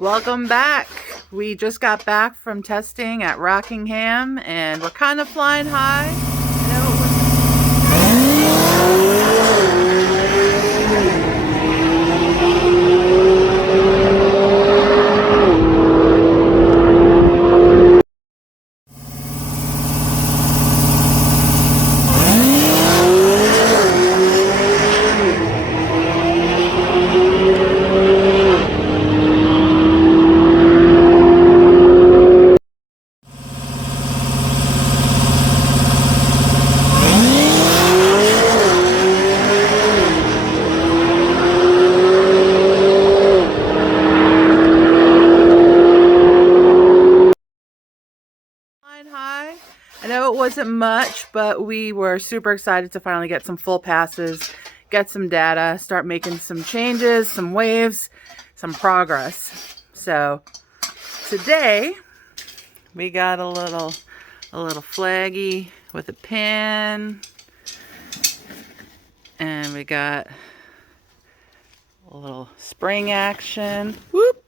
Welcome back. We just got back from testing at Rockingham and we're kind of flying high. High. I know it wasn't much, but we were super excited to finally get some full passes, get some data, start making some changes, some waves, some progress. So today we got a little flaggy with a pin, and we got a little spring action. Whoop!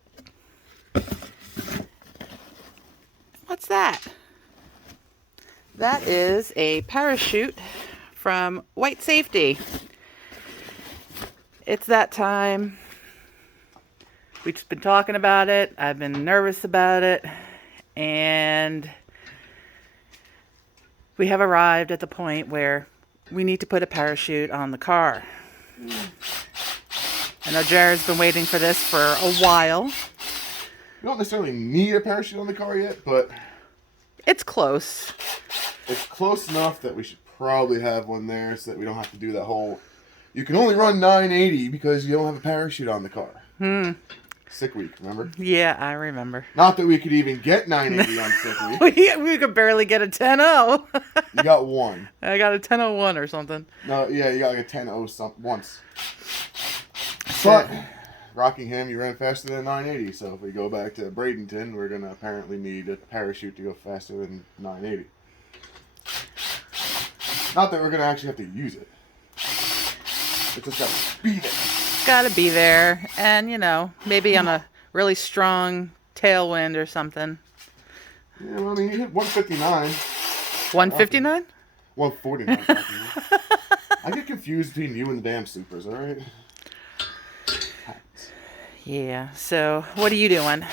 What's that? That is a parachute from White Safety. It's that time. We've just been talking about it. I've been nervous about it. And we have arrived at the point where we need to put a parachute on the car. I know Jared's been waiting for this for a while. You don't necessarily need a parachute on the car yet, but it's close. It's close enough that we should probably have one there so that we don't have to do that whole... You can only run 980 because you don't have a parachute on the car. Sick week, remember? Yeah, I remember. Not that we could even get 980 on sick week. we could barely get a 10-0. You got one. I got a 10-01 or something. No, yeah, you got like a 10-0 something once. But Rockingham, you ran faster than 980, so if we go back to Bradenton, we're going to apparently need a parachute to go faster than 980. Not that we're going to actually have to use it. It's just got to be there. Got to be there. And, you know, maybe on a really strong tailwind or something. Yeah, well, I mean, you hit 159. 159? 149. I get confused between you and the damn supers, all right? Yeah, so what are you doing?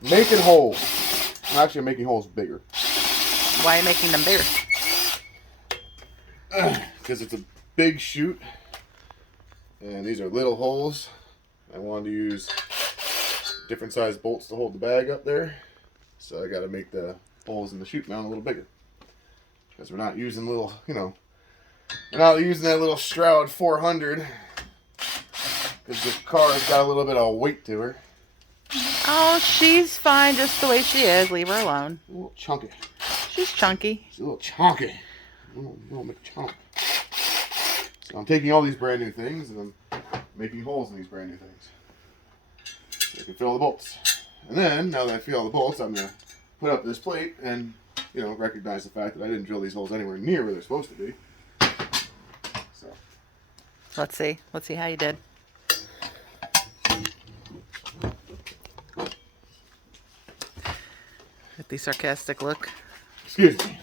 Making holes. I'm actually making holes bigger. Why are you making them bigger? Because it's a big chute, and these are little holes. I wanted to use different size bolts to hold the bag up there, so I got to make the holes in the chute mount a little bigger. Because we're not using little, you know, we're not using that little Stroud 400. Because the car's got a little bit of weight to her. Oh, she's fine just the way she is. Leave her alone. A little chunky. She's chunky. She's a little chunky. A little McChunk. So I'm taking all these brand new things and I'm making holes in these brand new things. So I can fill the bolts. And then, now that I fill all the bolts, I'm going to put up this plate and, you know, recognize the fact that I didn't drill these holes anywhere near where they're supposed to be. So. Let's see. Let's see how you did. With the sarcastic look. Excuse me.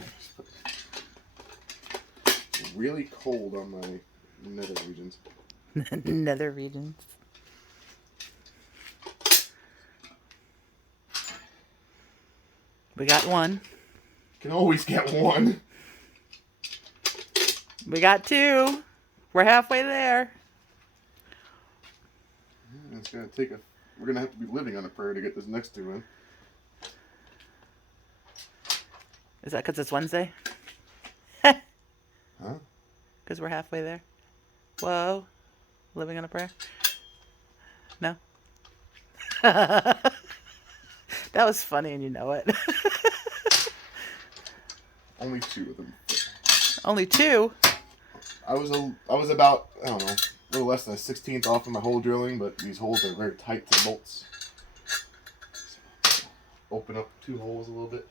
It's really cold on my nether regions. Nether regions. We got one. Can always get one. We got two. We're halfway there. Yeah, it's gonna take we're gonna have to be living on a prayer to get this next two in. Is that because it's Wednesday? Huh? Because we're halfway there. Whoa. Living on a prayer? No? That was funny and you know it. Only two of them. Only two? I was about, I don't know, a little less than a 16th off of my hole drilling, but these holes are very tight to the bolts. So, open up two holes a little bit.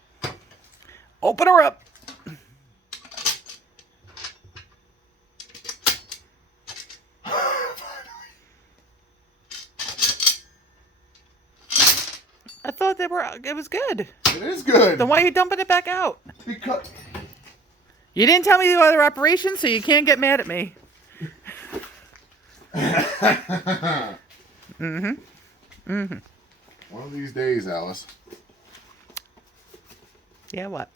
Open her up. I thought it was good. It is good. Then why are you dumping it back out? Because You didn't tell me the other operations, so you can't get mad at me. One of these days, Alice. Yeah, what?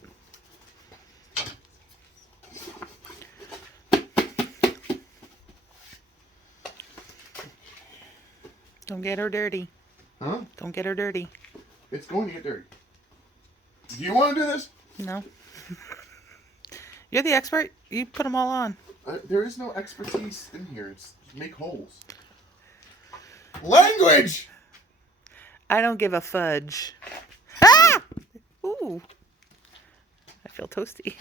Don't get her dirty. Huh? Don't get her dirty. It's going to get dirty. Do you want to do this? No. You're the expert. You put them all on. There is no expertise in here. It's make holes. Language! I don't give a fudge. Ah! Ooh. I feel toasty.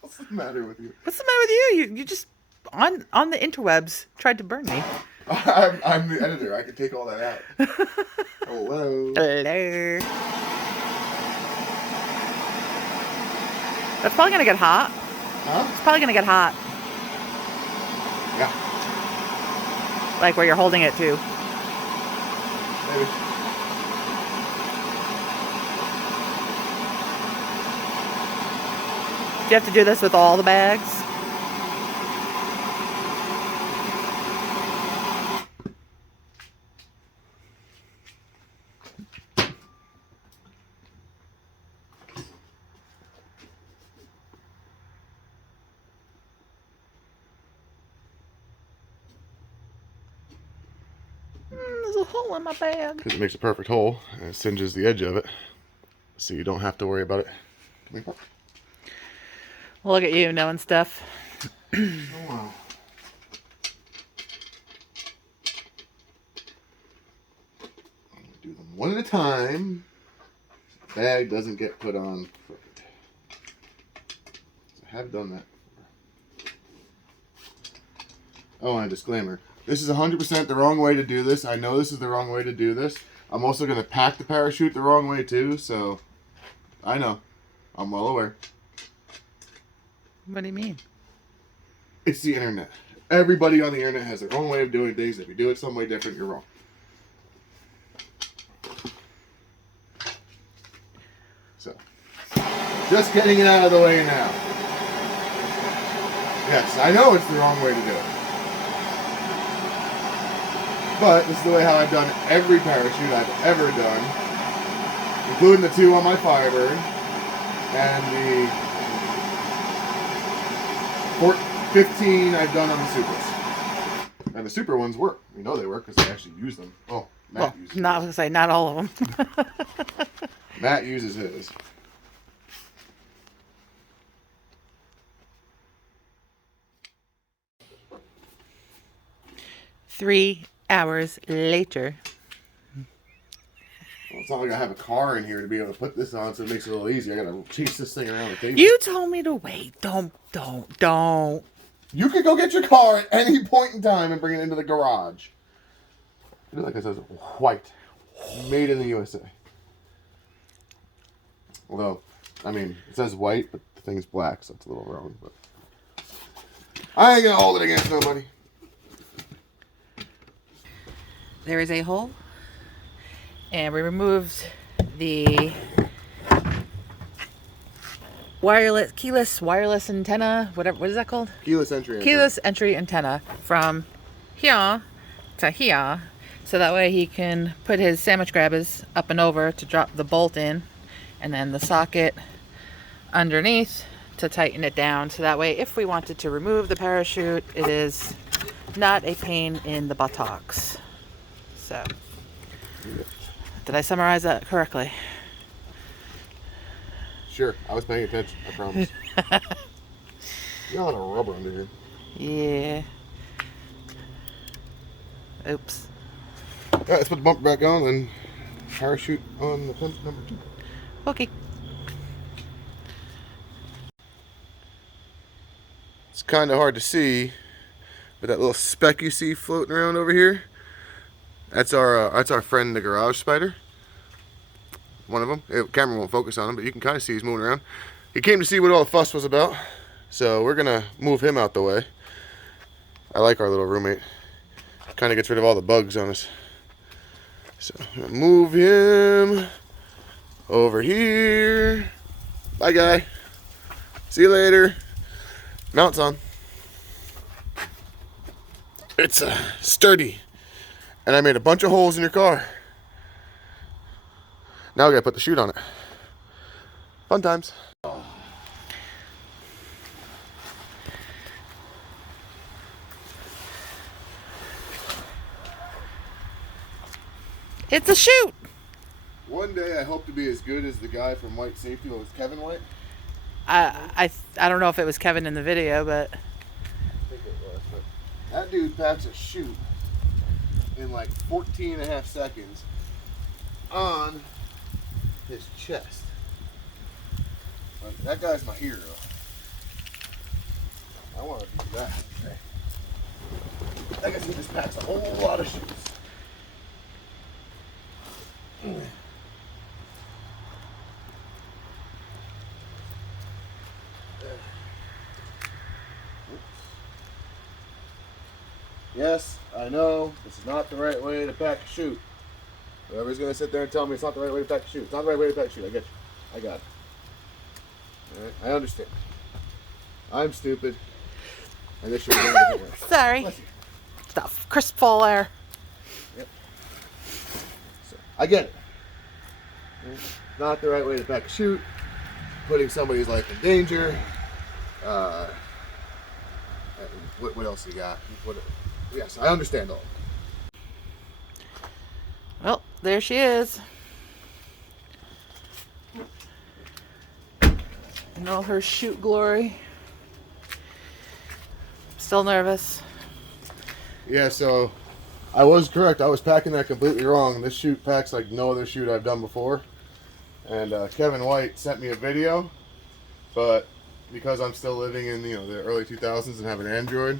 What's the matter with you? What's the matter with you? You just on the interwebs tried to burn me. I'm the editor. I can take all that out. Hello. Hello. That's probably gonna get hot. Huh? It's probably gonna get hot. Yeah. Like where you're holding it to. Maybe. Do you have to do this with all the bags? There's a hole in my bag. Because it makes a perfect hole and it singes the edge of it, so you don't have to worry about it. Look at you knowing stuff. Oh, wow. Do them one at a time. The bag doesn't get put on crooked. I have done that before. Oh, and a disclaimer. This is 100% the wrong way to do this. I know this is the wrong way to do this. I'm also going to pack the parachute the wrong way too, so I know. I'm well aware. What do you mean? It's the internet. Everybody on the internet has their own way of doing things. If you do it some way different, you're wrong. So, just getting it out of the way now. Yes, I know it's the wrong way to do it. But this is the way how I've done every parachute I've ever done, including the 2 on my Firebird and the 15 I've done on the Supras. And the Super ones work. We know they work because I actually use them. Oh, Matt uses not, I was gonna say, not all of them. Matt uses his. Three hours later. Well, it's not like I have a car in here to be able to put this on, so it makes it a little easier. I gotta chase this thing around the table. You told me to wait. Don't. You could go get your car at any point in time and bring it into the garage. I feel like it says white. Made in the USA. Although, I mean, it says white, but the thing's black, so it's a little wrong. But I ain't gonna hold it against nobody. There is a hole, and we removed the keyless wireless antenna, whatever, what is that called? Keyless entry antenna. Keyless entry antenna from here to here, so that way he can put his sandwich grabbers up and over to drop the bolt in, and then the socket underneath to tighten it down, so that way if we wanted to remove the parachute, it is not a pain in the buttocks. So, did I summarize that correctly? Sure, I was paying attention, I promise. You got a lot of rubber under here. Yeah. Oops. Alright, let's put the bumper back on and parachute on the pump number 2. Okay. It's kind of hard to see, but that little speck you see floating around over here, that's our friend the garage spider. One of them. The camera won't focus on him, but you can kind of see he's moving around. He came to see what all the fuss was about, so we're gonna move him out the way. I like our little roommate. Kind of gets rid of all the bugs on us. So I'm gonna move him over here. Bye, guy. See you later. Mount's on. It's sturdy. And I made a bunch of holes in your car. Now we gotta put the chute on it. Fun times. It's a chute. One day I hope to be as good as the guy from White Safety. What was Kevin White? I don't know if it was Kevin in the video, but I think it was. But that dude packs a chute in like 14.5 seconds on his chest. Like, that guy's my hero. I want to do that. I guess he just packs a whole lot of chutes. Yes, I know this is not the right way to pack a chute. Whoever's going to sit there and tell me it's not the right way to pack a chute. It's not the right way to pack a chute. I get you. I got it. All right, I understand. I'm stupid. And this should be going a different way. sorry. Stuff. Crisp fall air. Yep. So, I get it. It's not the right way to pack a chute. Putting somebody's life in danger. What else you got? Yes, I understand all. Well, there she is. In all her chute glory. Still nervous. Yeah, so I was correct. I was packing that completely wrong. This chute packs like no other chute I've done before. And Kevin White sent me a video, but because I'm still living in the early 2000s and have an Android,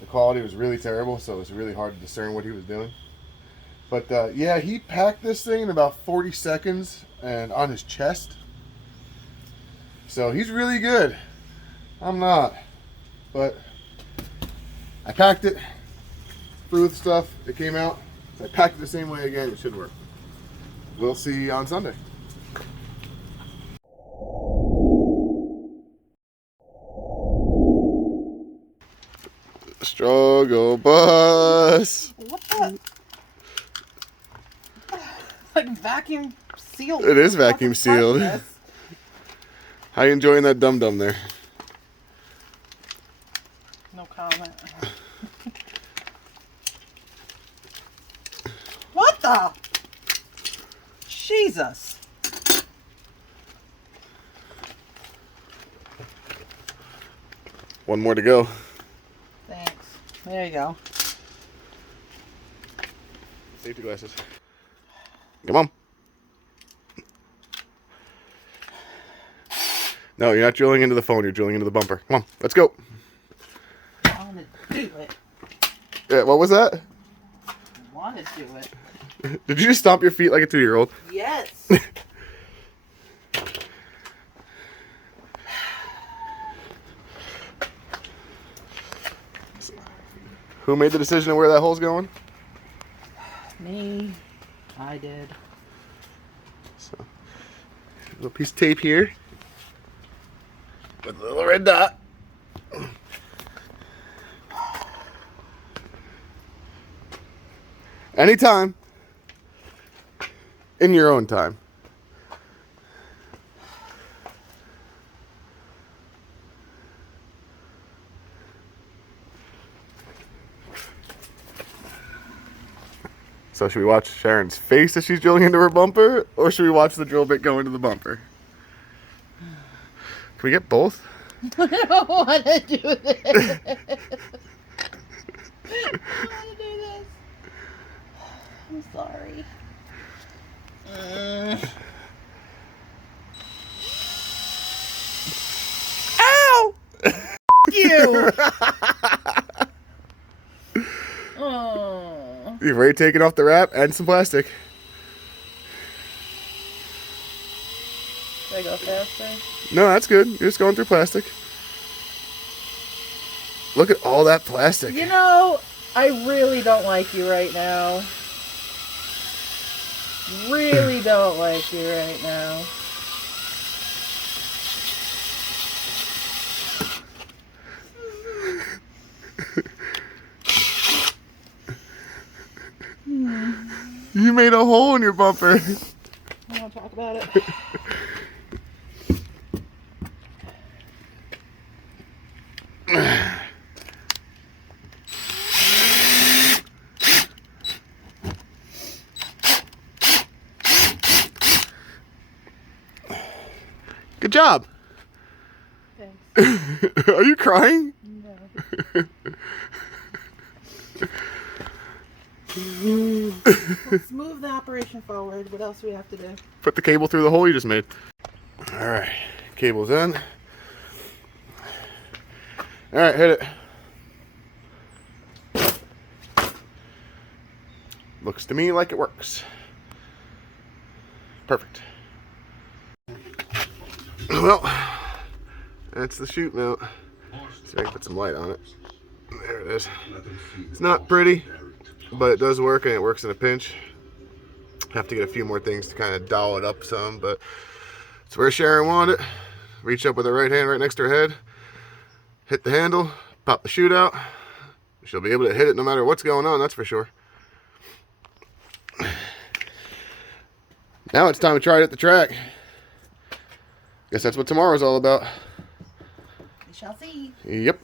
the quality was really terrible, so it was really hard to discern what he was doing. But yeah, he packed this thing in about 40 seconds and on his chest. So he's really good. I'm not. But I packed it, flew with stuff, it came out. I packed it the same way again, it should work. We'll see you on Sunday. Struggle bus. What the? Like vacuum sealed. It is vacuum sealed. How you enjoying that dum-dum there? No comment. What the? Jesus. One more to go. Thanks. There you go. Safety glasses. Come on. No, you're not drilling into the phone. You're drilling into the bumper. Come on, let's go. I want to do it. Yeah, what was that? I want to do it. Did you just stomp your feet like a 2-year-old? Yes. Who made the decision of where that hole's going? Me. I did. So, a little piece of tape here with a little red dot. Anytime. In your own time. So should we watch Sharon's face as she's drilling into her bumper, or should we watch the drill bit go into the bumper? Can we get both? I don't want to do this. I don't want to do this. I'm sorry. Ow! You! Oh. You've already taken off the wrap and some plastic. Should I go faster? No, that's good. You're just going through plastic. Look at all that plastic. You know, I really don't like you right now. really don't like you right now. You made a hole in your bumper. I want to talk about it. Good job. Thanks. Are you crying? No. Let's move the operation forward. What else do we have to do? Put the cable through the hole you just made. Alright, cable's in. Alright, hit it. Looks to me like it works. Perfect. Well, that's the chute mount. See if I can put some light on it. There it is. It's not pretty, but it does work, and it works in a pinch. Have to get a few more things to kind of doll it up some, but it's where Sharon wanted it. Reach up with her right hand right next to her head, hit the handle, pop the chute out. She'll be able to hit it no matter what's going on, that's for sure. Now it's time to try it at the track. Guess that's what tomorrow's all about. We shall see. Yep.